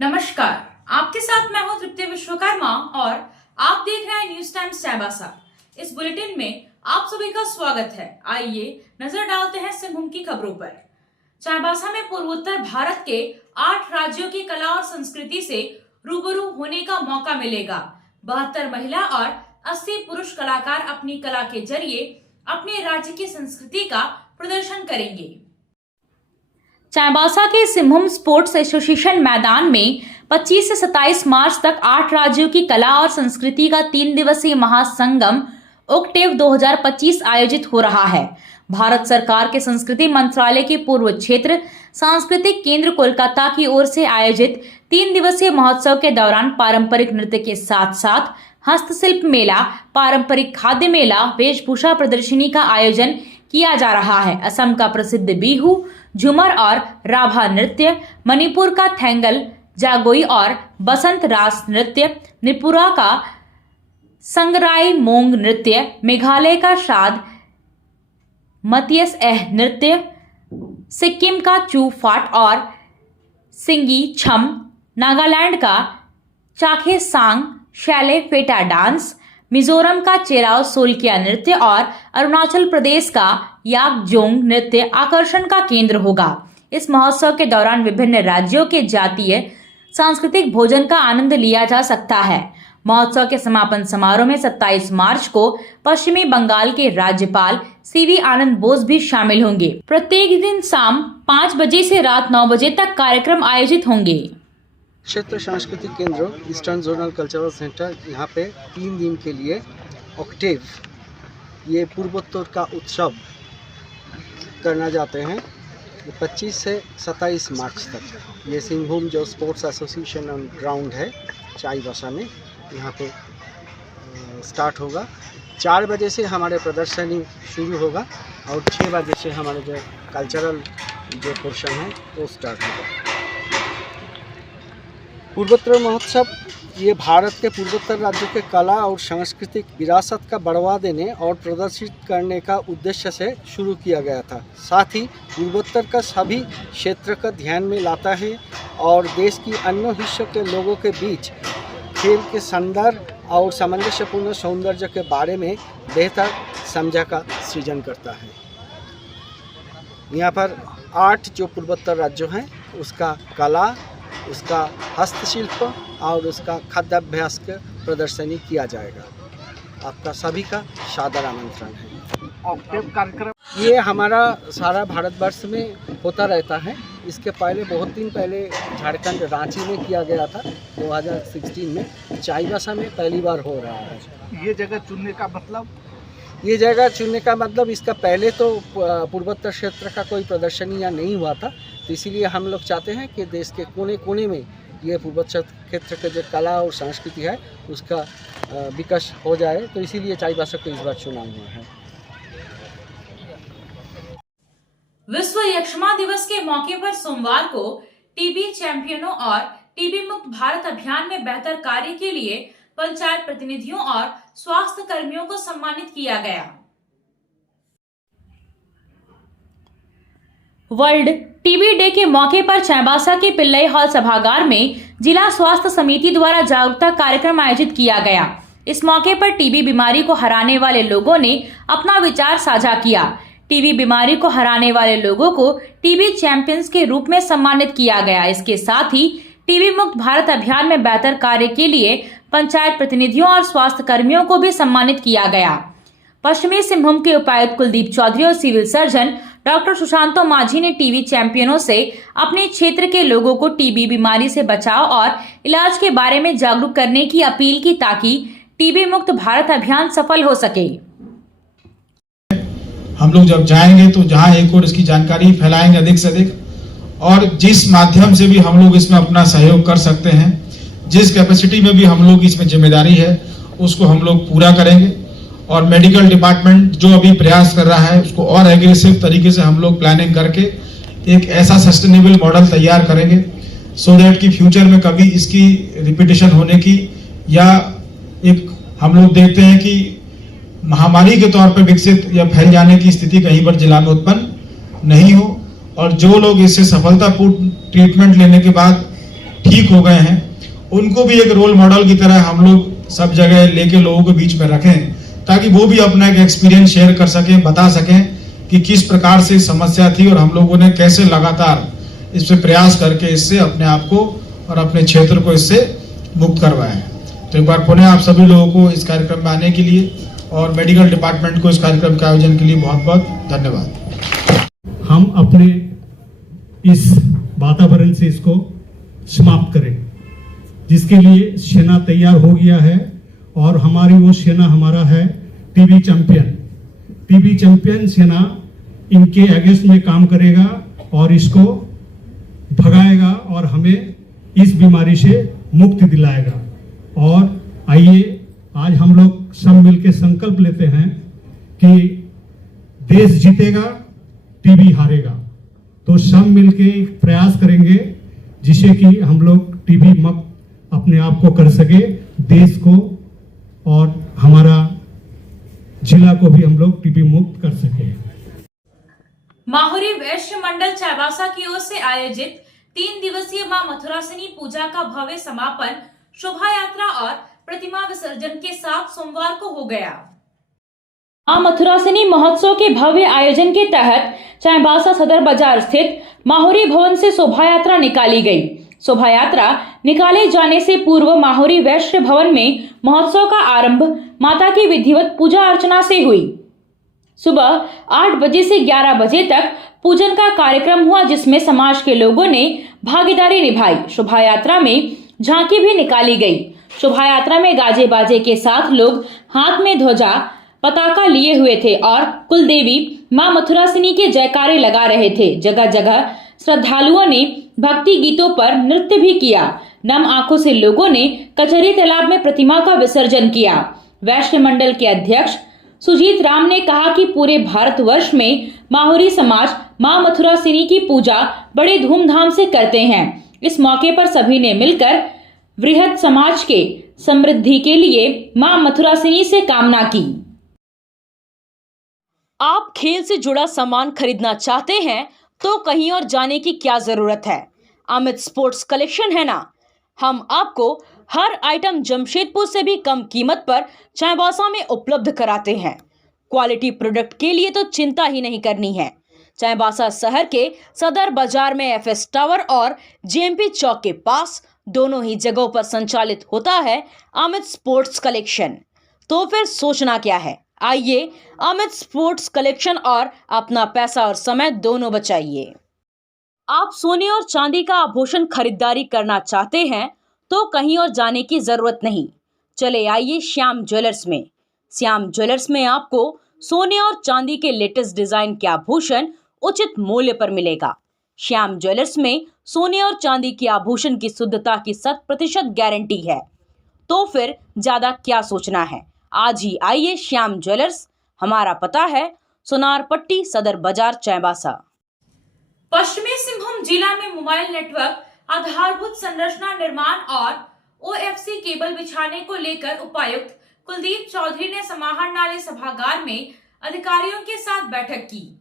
नमस्कार, आपके साथ मैं हूं तृप्ति विश्वकर्मा और आप देख रहे हैं न्यूज टाइम्स चाईबासा। इस बुलेटिन में आप सभी का स्वागत है। आइए नजर डालते हैं सिंहभूम की खबरों पर। चाईबासा में पूर्वोत्तर भारत के 8 राज्यों की कला और संस्कृति से रूबरू होने का मौका मिलेगा। 72 महिला और 80 पुरुष कलाकार अपनी कला के जरिए अपने राज्य की संस्कृति का प्रदर्शन करेंगे। चाईबासा के सिंहभूम स्पोर्ट्स एसोसिएशन मैदान में 25 से 27 मार्च तक 8 राज्यों की कला और संस्कृति का 3 दिवसीय महासंगम ओक्टेव 2025 आयोजित हो रहा है। भारत सरकार के संस्कृति मंत्रालय के पूर्व क्षेत्र सांस्कृतिक केंद्र कोलकाता की ओर से आयोजित 3 दिवसीय महोत्सव के दौरान पारंपरिक नृत्य के साथ साथ हस्तशिल्प मेला, पारंपरिक खाद्य मेला, वेशभूषा प्रदर्शनी का आयोजन किया जा रहा है। असम का प्रसिद्ध बिहू, झूमर और राभा नृत्य, मणिपुर का थेंगल, जागोई और बसंत रास नृत्य, त्रिपुरा का संगराई मोंग नृत्य, मेघालय का शाद मतियस नृत्य, सिक्किम का चू फाट और सिंगी छम, नागालैंड का चाखे सांग शैले फेटा डांस, मिजोरम का चेराव सोलकिया नृत्य और अरुणाचल प्रदेश का याकजोंग नृत्य आकर्षण का केंद्र होगा। इस महोत्सव के दौरान विभिन्न राज्यों के जातीय सांस्कृतिक भोजन का आनंद लिया जा सकता है। महोत्सव के समापन समारोह में 27 मार्च को पश्चिमी बंगाल के राज्यपाल सीवी आनंद बोस भी शामिल होंगे। प्रत्येक दिन शाम 5 बजे से रात 9 बजे तक कार्यक्रम आयोजित होंगे। क्षेत्र सांस्कृतिक केंद्र ईस्टर्न जोनल कल्चरल सेंटर यहाँ पे 3 दिन के लिए ऑक्टेव ये पूर्वोत्तर का उत्सव करना चाहते हैं। 25 से 27 मार्च तक ये सिंहभूम जो स्पोर्ट्स एसोसिएशन ग्राउंड है चाईबासा में, यहाँ पे स्टार्ट होगा। 4 बजे से हमारे प्रदर्शनी शुरू होगा और 6 बजे से हमारे जो कल्चरल जो पोर्शन है वो स्टार्ट होगा। पूर्वोत्तर महोत्सव ये भारत के पूर्वोत्तर राज्यों के कला और सांस्कृतिक विरासत का बढ़ावा देने और प्रदर्शित करने का उद्देश्य से शुरू किया गया था। साथ ही पूर्वोत्तर का सभी क्षेत्र का ध्यान में लाता है और देश की अन्य हिस्सों के लोगों के बीच खेल के संदर्भ और सामंजस्यपूर्ण सौंदर्य के बारे में बेहतर समझ का सृजन करता है। यहाँ पर 8 जो पूर्वोत्तर राज्यों हैं उसका कला, उसका हस्तशिल्प और उसका खाद्याभ्यास का प्रदर्शनी किया जाएगा। आपका सभी का सादर आमंत्रण है। ऑक्टेव कार्यक्रम ये हमारा सारा भारतवर्ष में होता रहता है। इसके पहले बहुत दिन पहले झारखंड रांची में किया गया था 2016 में। चाईबासा में पहली बार हो रहा है। ये जगह चुनने का मतलब? ये जगह चुनने का मतलब इसका पहले तो पूर्वोत्तर क्षेत्र का कोई प्रदर्शनी यहाँ नहीं हुआ था, तो इसीलिए हम लोग चाहते हैं कि देश के कोने कोने में ये पूर्वोत्तर क्षेत्र के जो कला और संस्कृति है उसका विकास हो जाए, तो इसीलिए चाईबासा को इस बार चुना हुआ है। विश्व यक्ष्मा दिवस के मौके पर सोमवार को टीबी चैंपियनों और टीबी मुक्त भारत अभियान में बेहतर कार्य के लिए पंचायत प्रतिनिधियों और स्वास्थ्य कर्मियों को सम्मानित किया गया। वर्ल्ड टीबी डे के मौके पर चाईबासा के पिल्लई हॉल सभागार में जिला स्वास्थ्य समिति द्वारा जागरूकता कार्यक्रम आयोजित किया गया। इस मौके पर टीबी बीमारी को हराने वाले लोगों ने अपना विचार साझा किया। टीबी बीमारी को हराने वाले लोगों को टीबी चैंपियंस के रूप में सम्मानित किया गया। इसके साथ ही टीबी मुक्त भारत अभियान में बेहतर कार्य के लिए पंचायत प्रतिनिधियों और स्वास्थ्य कर्मियों को भी सम्मानित किया गया। पश्चिमी सिंहभूम के उपायुक्त कुलदीप चौधरी और सिविल सर्जन डॉक्टर सुशांतो माझी ने टीबी चैंपियनों से अपने क्षेत्र के लोगों को टीबी बीमारी से बचाव और इलाज के बारे में जागरूक करने की अपील की ताकि टीबी मुक्त भारत अभियान सफल हो सके। हम लोग जब जाएंगे तो जहां एक और इसकी जानकारी फैलाएंगे अधिक से अधिक, और जिस माध्यम से भी हम लोग इसमें अपना सहयोग कर सकते हैं, जिस कैपेसिटी में भी हम लोग इसमें जिम्मेदारी है उसको हम लोग पूरा करेंगे। और मेडिकल डिपार्टमेंट जो अभी प्रयास कर रहा है उसको और एग्रेसिव तरीके से हम लोग प्लानिंग करके एक ऐसा सस्टेनेबल मॉडल तैयार करेंगे सो दैट कि फ्यूचर में कभी इसकी रिपीटेशन होने की या एक हम लोग देखते हैं कि महामारी के तौर पर विकसित या फैल जाने की स्थिति कहीं पर जिला में उत्पन्न नहीं हो, और जो लोग इससे सफलतापूर्ण ट्रीटमेंट लेने के बाद ठीक हो गए हैं, उनको भी एक रोल मॉडल की तरह हम लोग सब जगह लेके लोगों के बीच में रखें, ताकि वो भी अपना एक एक्सपीरियंस शेयर कर सकें, बता सकें कि किस प्रकार से समस्या थी और हम लोगों ने कैसे लगातार इस पे प्रयास करके इससे अपने आप को और अपने क्षेत्र को इससे मुक्त करवाया है। तो एक बार पुनः आप सभी लोगों को इस कार्यक्रम में आने के लिए और मेडिकल डिपार्टमेंट को इस कार्यक्रम के आयोजन के लिए बहुत बहुत धन्यवाद। हम अपने इस वातावरण से इसको समाप्त करें, जिसके लिए सेना तैयार हो गया है और हमारी वो सेना हमारा है टीबी चैंपियन। टीबी चैंपियन सेना इनके अगेंस्ट में काम करेगा और इसको भगाएगा और हमें इस बीमारी से मुक्ति दिलाएगा। और आइए आज हम लोग सब मिलकर संकल्प लेते हैं कि देश जीतेगा, टीबी हारेगा। तो सब मिलके एक प्रयास करेंगे जिससे कि हम लोग टीबी मुक्त अपने आप को कर सके, देश को और हमारा जिला को भी हम लोग टीबी मुक्त कर सके। माहुरी वैश्य मंडल चाईबासा की ओर से आयोजित 3 दिवसीय मां मथुरासिनी पूजा का भव्य समापन शोभा यात्रा और प्रतिमा विसर्जन के साथ सोमवार को हो गया। मां मथुरासिनी महोत्सव के भव्य आयोजन के तहत चाईबासा सदर बाजार स्थित माहुरी भवन से शोभा यात्रा निकाली गई। शोभा यात्रा निकाले जाने से पूर्व माहुरी वैश्य भवन में महोत्सव का आरंभ माता की विधिवत पूजा अर्चना से हुई। सुबह 8 बजे से 11 बजे तक पूजन का कार्यक्रम हुआ, जिसमें समाज के लोगों ने भागीदारी निभाई। शोभा यात्रा में झांकी भी निकाली गई। शोभा यात्रा में गाजे बाजे के साथ लोग हाथ में ध्वजा पताका लिए हुए थे और कुलदेवी मां मथुरासिनी के जयकारे लगा रहे थे। जगह जगह श्रद्धालुओं ने भक्ति गीतों पर नृत्य भी किया। नम आंखों से लोगों ने कचहरी तालाब में प्रतिमा का विसर्जन किया। वैश्य मंडल के अध्यक्ष सुजीत राम ने कहा कि पूरे भारतवर्ष में माहुरी समाज मां मथुरासिनी की पूजा बड़े धूमधाम से करते हैं। इस मौके पर सभी ने मिलकर वृहद समाज के समृद्धि के लिए मां मथुरासिनी से कामना की। आप खेल से जुड़ा सामान खरीदना चाहते हैं तो कहीं और जाने की क्या जरूरत है। अमित स्पोर्ट्स कलेक्शन है ना। हम आपको हर आइटम जमशेदपुर से भी कम कीमत पर चाईबासा में उपलब्ध कराते हैं। क्वालिटी प्रोडक्ट के लिए तो चिंता ही नहीं करनी है। चाईबासा शहर के सदर बाजार में एफएस टावर और जेएमपी चौक के पास दोनों ही जगहों पर संचालित होता है अमित स्पोर्ट्स कलेक्शन। तो फिर सोचना क्या है, आइए अमित स्पोर्ट्स कलेक्शन और अपना पैसा और समय दोनों बचाइए। आप सोने और चांदी का आभूषण खरीदारी करना चाहते हैं तो कहीं और जाने की जरूरत नहीं। चले आइए श्याम ज्वेलर्स में। श्याम ज्वेलर्स में आपको सोने और चांदी के लेटेस्ट डिजाइन के आभूषण उचित मूल्य पर मिलेगा। श्याम ज्वेलर्स में सोने और चांदी के आभूषण की शुद्धता की 100% गारंटी है। तो फिर ज्यादा क्या सोचना है, आज ही आइए श्याम ज्वेलर्स। हमारा पता है सोनारपट्टी सदर बाजार चाईबासा। पश्चिमी सिंहभूम जिला में मोबाइल नेटवर्क आधारभूत संरचना निर्माण और ओएफसी केबल बिछाने को लेकर उपायुक्त कुलदीप चौधरी ने समाहर नाले सभागार में अधिकारियों के साथ बैठक की।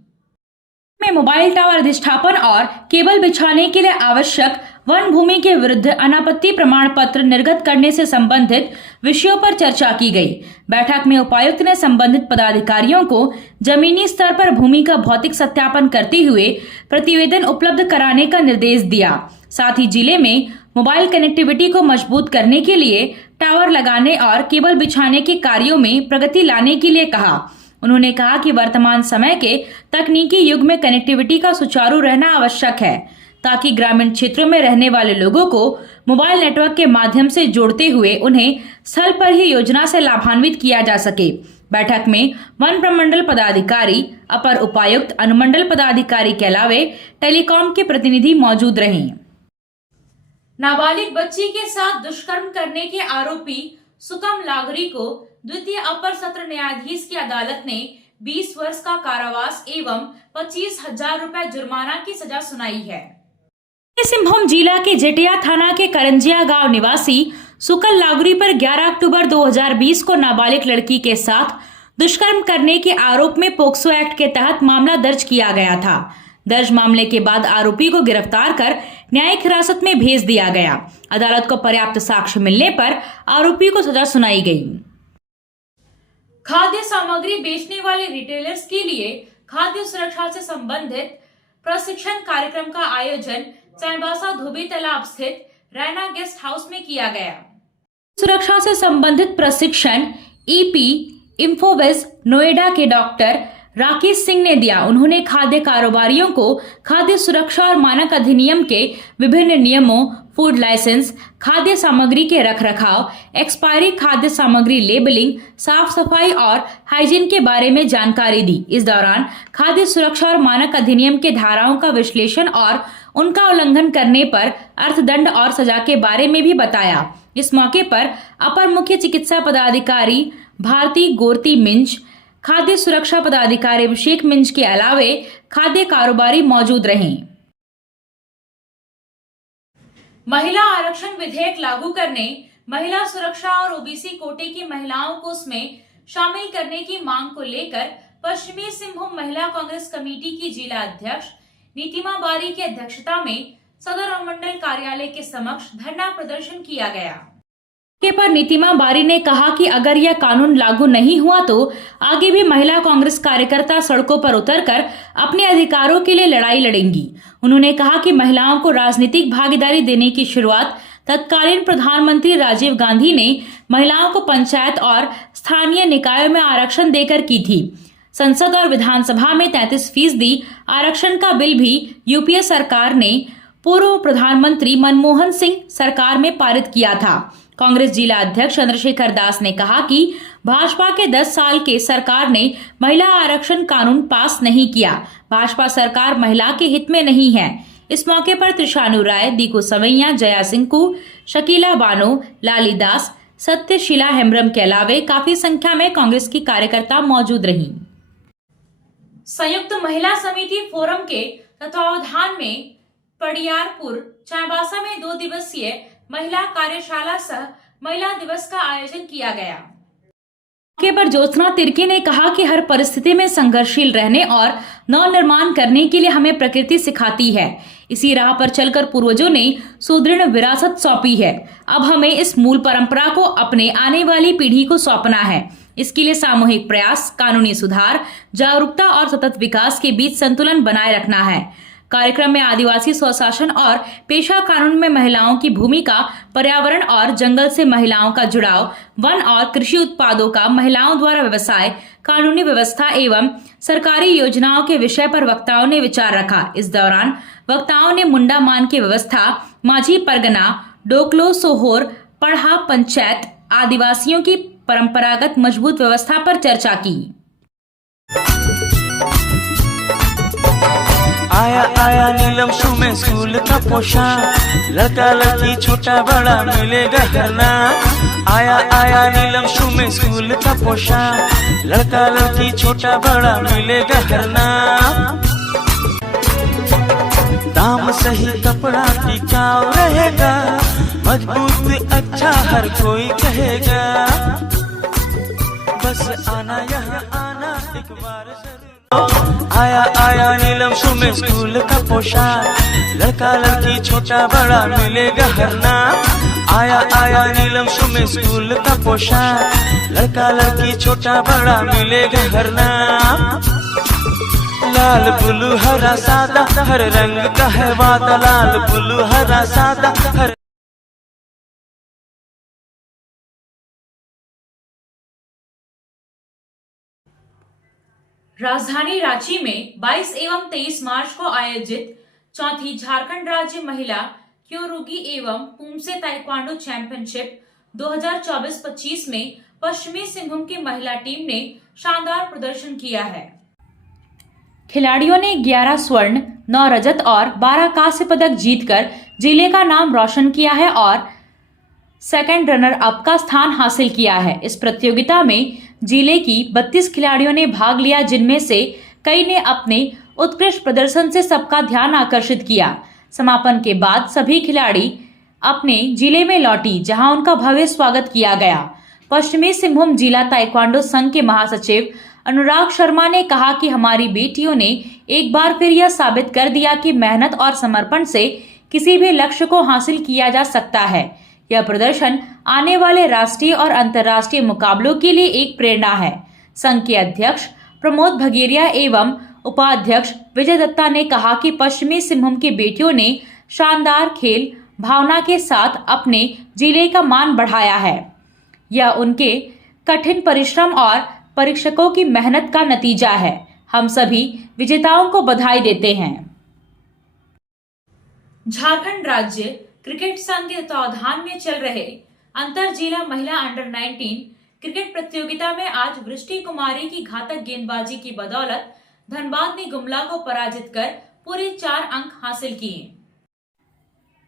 में मोबाइल टावर अधिष्ठापन और केबल बिछाने के लिए आवश्यक वन भूमि के विरुद्ध अनापत्ति प्रमाण पत्र निर्गत करने से संबंधित विषयों पर चर्चा की गई। बैठक में उपायुक्त ने संबंधित पदाधिकारियों को जमीनी स्तर पर भूमि का भौतिक सत्यापन करते हुए प्रतिवेदन उपलब्ध कराने का निर्देश दिया। साथ ही जिले में मोबाइल कनेक्टिविटी को मजबूत करने के लिए टावर लगाने और केबल बिछाने के कार्यों में प्रगति लाने के लिए कहा। उन्होंने कहा कि वर्तमान समय के तकनीकी युग में कनेक्टिविटी का सुचारू रहना आवश्यक है, ताकि ग्रामीण क्षेत्रों में रहने वाले लोगों को मोबाइल नेटवर्क के माध्यम से जोड़ते हुए उन्हें स्थल पर ही योजना से लाभान्वित किया जा सके। बैठक में वन प्रमंडल पदाधिकारी, अपर उपायुक्त, अनुमंडल पदाधिकारी के अलावे टेलीकॉम के प्रतिनिधि मौजूद रहे। नाबालिग बच्ची के साथ दुष्कर्म करने के आरोपी सुकम लागरी को द्वितीय अपर सत्र न्यायाधीश की अदालत ने 20 वर्ष का कारावास एवं 25,000 रुपए जुर्माना की सजा सुनाई है। सिंहभूम जिला के जेटिया थाना के करंजिया गांव निवासी सुकल लागरी पर 11 अक्टूबर 2020 को नाबालिग लड़की के साथ दुष्कर्म करने के आरोप में पोक्सो एक्ट के तहत मामला दर्ज किया गया था। दर्ज मामले के बाद आरोपी को गिरफ्तार कर न्यायिक हिरासत में भेज दिया गया। अदालत को पर्याप्त साक्ष्य मिलने पर आरोपी को सजा सुनाई गई। खाद्य सामग्री बेचने वाले रिटेलर्स के लिए खाद्य सुरक्षा से संबंधित प्रशिक्षण कार्यक्रम का आयोजन चाईबासा धोबी तालाब स्थित रैना गेस्ट हाउस में किया गया। सुरक्षा से संबंधित प्रशिक्षण ईपी इंफोवेस नोएडा के डॉक्टर राकेश सिंह ने दिया। उन्होंने खाद्य कारोबारियों को खाद्य सुरक्षा और मानक अधिनियम के विभिन्न नियमों, फूड लाइसेंस, खाद्य सामग्री के रखरखाव, एक्सपायरी खाद्य सामग्री लेबलिंग, साफ सफाई और हाइजीन के बारे में जानकारी दी। इस दौरान खाद्य सुरक्षा और मानक अधिनियम के धाराओं का विश्लेषण और उनका उल्लंघन करने पर अर्थदंड और सजा के बारे में भी बताया। इस मौके पर अपर मुख्य चिकित्सा पदाधिकारी भारती गोरती मिंज, खाद्य सुरक्षा पदाधिकारी अभिषेक मिंज के अलावे खाद्य कारोबारी मौजूद रहे। महिला आरक्षण विधेयक लागू करने, महिला सुरक्षा और ओबीसी कोटे की महिलाओं को उसमें शामिल करने की मांग को लेकर पश्चिमी सिंहभूम महिला कांग्रेस कमेटी की जिला अध्यक्ष नीतिमा बारी की अध्यक्षता में सदर अनुमंडल कार्यालय के समक्ष धरना प्रदर्शन किया गया। के पर नीतिमा बारी ने कहा कि अगर यह कानून लागू नहीं हुआ तो आगे भी महिला कांग्रेस कार्यकर्ता सड़कों पर उतरकर अपने अधिकारों के लिए लड़ाई लड़ेंगी। उन्होंने कहा कि महिलाओं को राजनीतिक भागीदारी देने की शुरुआत तत्कालीन प्रधानमंत्री राजीव गांधी ने महिलाओं को पंचायत और स्थानीय निकायों में आरक्षण देकर की थी। संसद और विधानसभा में 33% आरक्षण का बिल भी यूपीए सरकार ने पूर्व प्रधानमंत्री मनमोहन सिंह सरकार में पारित किया था। कांग्रेस जिला अध्यक्ष चंद्रशेखर दास ने कहा कि भाजपा के 10 साल के सरकार ने महिला आरक्षण कानून पास नहीं किया। भाजपा सरकार महिला के हित में नहीं है। इस मौके पर त्रिशानु राय, दीकू सवैया, जया सिंकू, शकीला बानो, लाली दास, सत्यशीला हेम्ब्रम के अलावे काफी संख्या में कांग्रेस की कार्यकर्ता मौजूद रहीं। संयुक्त महिला समिति फोरम के तत्वावधान में पड़ियारपुर चाईबासा में 2 दिवसीय महिला कार्यशाला सह महिला दिवस का आयोजन किया गया। मौके पर ज्योत्सना तिर्की ने कहा कि हर परिस्थिति में संघर्षशील रहने और नव निर्माण करने के लिए हमें प्रकृति सिखाती है। इसी राह पर चलकर पूर्वजों ने सुदृढ़ विरासत सौंपी है। अब हमें इस मूल परंपरा को अपने आने वाली पीढ़ी को सौंपना है। इसके लिए सामूहिक प्रयास, कानूनी सुधार, जागरूकता और सतत विकास के बीच संतुलन बनाए रखना है। कार्यक्रम में आदिवासी स्वशासन और पेशा कानून में महिलाओं की भूमिका, पर्यावरण और जंगल से महिलाओं का जुड़ाव, वन और कृषि उत्पादों का महिलाओं द्वारा व्यवसाय, कानूनी व्यवस्था एवं सरकारी योजनाओं के विषय पर वक्ताओं ने विचार रखा। इस दौरान वक्ताओं ने मुंडा मान की व्यवस्था, माझी परगना, डोकलो सोहोर, पढ़ा पंचायत, आदिवासियों की परंपरागत मजबूत व्यवस्था पर चर्चा की। आया आया नीलम शू में स्कूल का पोशाक, लड़का लड़की छोटा बड़ा मिलेगा हरना। आया आया नीलम शू में स्कूल का पोशाक, लड़का लड़की छोटा बड़ा मिलेगा हरना। दाम सही कपड़ा टिकाऊ रहेगा, मजबूत अच्छा हर कोई कहेगा। बस आना यहाँ आना एक बार जरूर। आया आया नीलम शू में स्कूल का पोशाक, लड़का लड़की छोटा बड़ा मिलेगा हरना। आया आया नीलम शू में स्कूल का पोशाक, लड़का लड़की छोटा बड़ा मिलेगा हरना। लाल ब्लू हरा सादा हर रंग का है वादा, लाल ब्लू हरा सादा हर। राजधानी रांची में 22 एवं 23 मार्च को आयोजित चौथी झारखंड राज्य महिला क्योरुगी एवं पुमसे ताइक्वांडो चैंपियनशिप 2024-25 में पश्चिमी सिंहभूम की महिला टीम ने शानदार प्रदर्शन किया है। खिलाड़ियों ने 11 स्वर्ण, 9 रजत और 12 कांस्य पदक जीतकर जिले का नाम रोशन किया है और सेकंड रनर अप का स्थान हासिल किया है। इस प्रतियोगिता में जिले की 32 खिलाड़ियों ने भाग लिया, जिनमें से कई ने अपने उत्कृष्ट प्रदर्शन से सबका ध्यान आकर्षित किया। समापन के बाद सभी खिलाड़ी अपने जिले में लौटी, जहां उनका भव्य स्वागत किया गया। पश्चिमी सिंहभूम जिला ताइक्वांडो संघ के महासचिव अनुराग शर्मा ने कहा कि हमारी बेटियों ने एक बार फिर यह साबित कर दिया कि मेहनत और समर्पण से किसी भी लक्ष्य को हासिल किया जा सकता है। यह प्रदर्शन आने वाले राष्ट्रीय और अंतर्राष्ट्रीय मुकाबलों के लिए एक प्रेरणा है। संघ के अध्यक्ष प्रमोद भगेरिया एवं उपाध्यक्ष विजय दत्ता ने कहा कि पश्चिमी सिंहभूम की बेटियों ने शानदार खेल भावना के साथ अपने जिले का मान बढ़ाया है। यह उनके कठिन परिश्रम और परीक्षकों की मेहनत का नतीजा है। हम सभी विजेताओं को बधाई देते हैं। झारखंड राज्य क्रिकेट संघ के तत्वावधान में चल रहे अंतर जिला महिला अंडर 19 क्रिकेट प्रतियोगिता में आज वृष्टि कुमारी की घातक गेंदबाजी की बदौलत धनबाद ने गुमला को पराजित कर पूरे 4 अंक हासिल किए।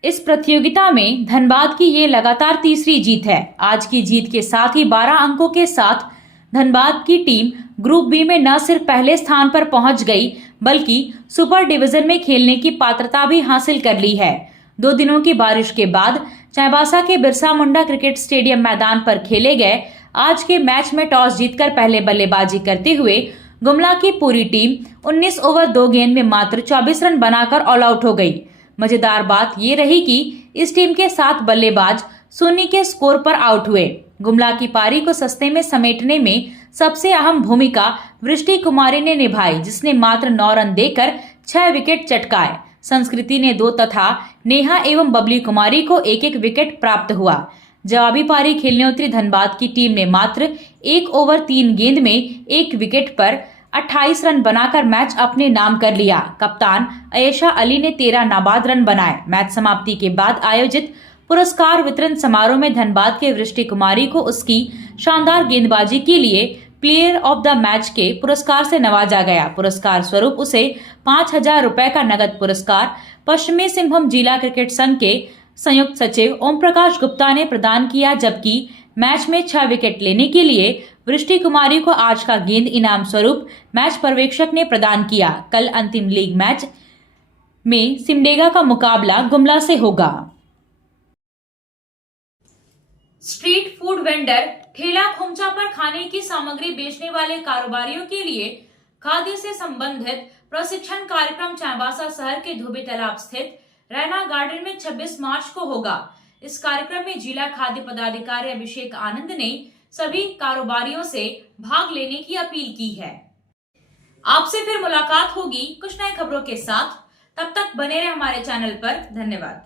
इस प्रतियोगिता में धनबाद की ये लगातार तीसरी जीत है। आज की जीत के साथ ही 12 अंकों के साथ धनबाद की टीम ग्रुप बी में न सिर्फ पहले स्थान पर पहुंच गई बल्कि सुपर डिवीजन में खेलने की पात्रता भी हासिल कर ली है। 2 दिनों की बारिश के बाद चाईबासा के बिरसा मुंडा क्रिकेट स्टेडियम मैदान पर खेले गए आज के मैच में टॉस जीतकर पहले बल्लेबाजी करते हुए गुमला की पूरी टीम 19 ओवर 2 गेंद में मात्र 24 रन बनाकर ऑल आउट हो गई। मजेदार बात ये रही कि इस टीम के 7 बल्लेबाज शून्य के स्कोर पर आउट हुए। गुमला की पारी को सस्ते में समेटने में सबसे अहम भूमिका वृष्टि कुमारी ने निभाई, जिसने मात्र 9 रन देकर 6 विकेट चटकाए। संस्कृति ने 2 तथा नेहा एवं बबली कुमारी को 1-1 विकेट प्राप्त हुआ। जवाबी पारी खेलने उतरी धनबाद की टीम ने मात्र 1 ओवर 3 गेंद में 1 विकेट पर 28 रन बनाकर मैच अपने नाम कर लिया। कप्तान अयशा अली ने 13 नाबाद रन बनाए। मैच समाप्ति के बाद आयोजित पुरस्कार वितरण समारोह में धनबाद के वृष्टि कुमारी को उसकी शानदार गेंदबाजी के लिए प्लेयर ऑफ द मैच के पुरस्कार से नवाजा गया। पुरस्कार स्वरूप उसे 5,000 रुपए का नगद पुरस्कार पश्चिमी सिंहभूम जिला क्रिकेट संघ के संयुक्त सचिव ओम प्रकाश गुप्ता ने प्रदान किया, जबकि मैच में 6 विकेट लेने के लिए वृष्टि कुमारी को आज का गेंद इनाम स्वरूप मैच पर्यवेक्षक ने प्रदान किया। कल अंतिम लीग मैच में सिमडेगा का मुकाबला गुमला से होगा। स्ट्रीट फूड वेंडर ठेला खोमचा पर खाने की सामग्री बेचने वाले कारोबारियों के लिए खाद्य से संबंधित प्रशिक्षण कार्यक्रम चाईबासा शहर के धोबी तालाब स्थित रैना गार्डन में 26 मार्च को होगा। इस कार्यक्रम में जिला खाद्य पदाधिकारी अभिषेक आनंद ने सभी कारोबारियों से भाग लेने की अपील की है। आपसे फिर मुलाकात होगी कुछ नई खबरों के साथ। तब तक बने रहे हमारे चैनल पर। धन्यवाद।